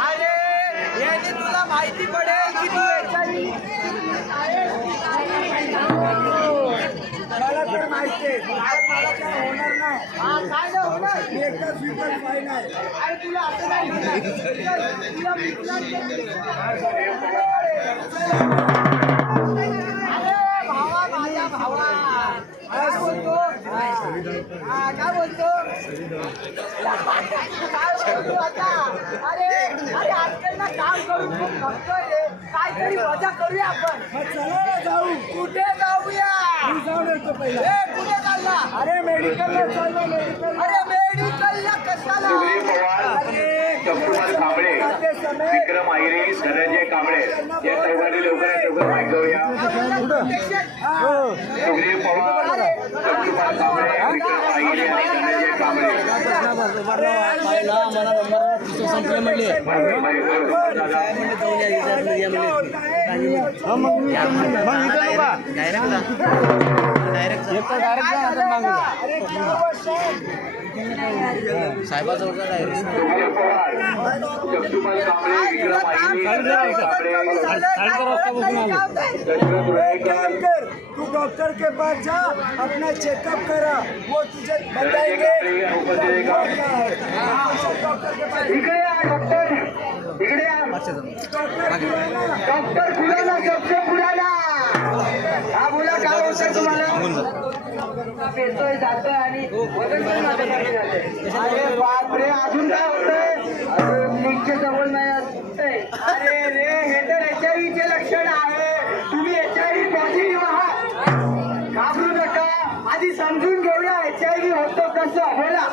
अरे याने तुला माहिती पडेल की तू मला तर माहिती आहे, मला काय होणार नाही. काय नाही होणार, मी एकदा स्वीकार पाहिजे नाही. अरे तुला असं नाही भावा, माझ्या भावा काय बोलतो, काय बोलतो आता. अरे अरे आजकाल ना काम करून खूप थकतोय रे, काहीतरी मजा करूया आपण. चला जाऊ. कुठे जाऊया? पहिला कुठे चालला? अरे मेडिकलला चाललो. अरे मेडिकलला कशाला? शक्तिमान कांबळे, विक्रम आहिरे, धनंजय कांबळे या सर्वांनी लवकर ऐकूया. सुग्रीव पवार, शक्तिमान कांबळे, विक्रम आहिरे आणि धनंजय कांबळे. साहेबाजवळ सुग्रीव पवार, शक्तिमान कांबळे, विक्रम आहिरे, तू डॉक्टर के पास जा, अपना चेकअप करा, वो तुझे बताएंगे. इकडे आ डॉक्टर, इकडे आ डॉक्टर खुलाला, सबसे खुलाला. हा बोला, काय होतं तुम्हाला? पेतोय जातोय आणि वजन पण माझ्यासाठी झालंय. अरे बापरे, अजून काय होतंय? नीटच्या जवळ नाही असतंय. अरे रे, हे तर HIV चे लक्षण आहे. तुम्ही HIV पॉझिटिव्ह आहात. घाबरू नका, आधी समजून घेऊया HIV होतो कसं. बोला.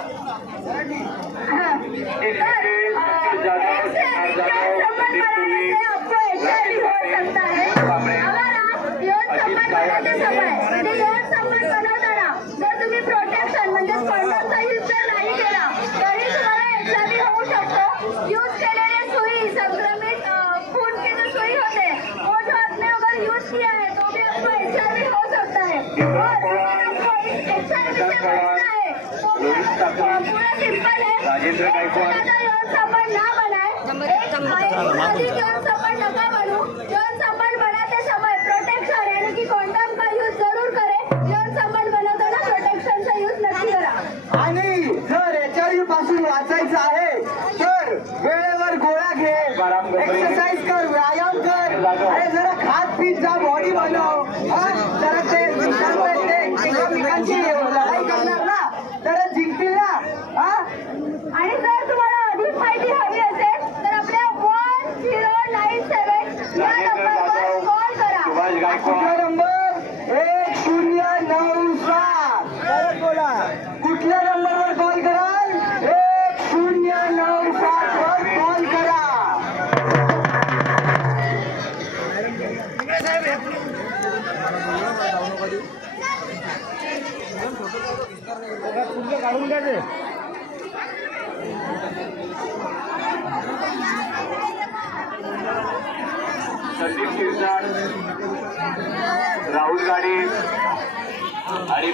जर तुम्ही प्रोटेक्शन म्हणजे कंडोमचा यूज जर नाही केला तरी तुम्हाला HIV होऊ शकतो. यूज केलेले सुई संक्रमित खून की जो सुई होते वो जो आपने अगर यूज किया है तो भी आपको HIV हो सकता है. और HIV से बचना है तो पूरा सिंपल है. यौन संबंध ना बनाए, एक यौन संबंध नका बनू. यौन संबंध बनाते समय प्रोटेक्शन यानी कि कंडोम का यूज जरूर करें. यौन संबंध बनवताना प्रोटेक्शनचा यूज नक्की करा. आणि जर HIV पासून वाचायचं आहे तर वेळेवर गोळ्या घे, एक्सरसाइज कर, व्यायाम कर. अरे जरा खात पीत जा, बॉडी बनव. जरा ते एकमेकांची लढाई करणार ना तरच जिंकतील ना. आणि जर तुम्हाला अधिक माहिती हवी असेल तर आपल्या 1097 या नंबरवर कॉल करा. कुठला नंबर? 1097. बोला. कुठल्या नंबरवर कॉल कराल? 1097 वर कॉल करा. काढून घ्या ते. संदीप शिरसाट, राहुल गाडी आणि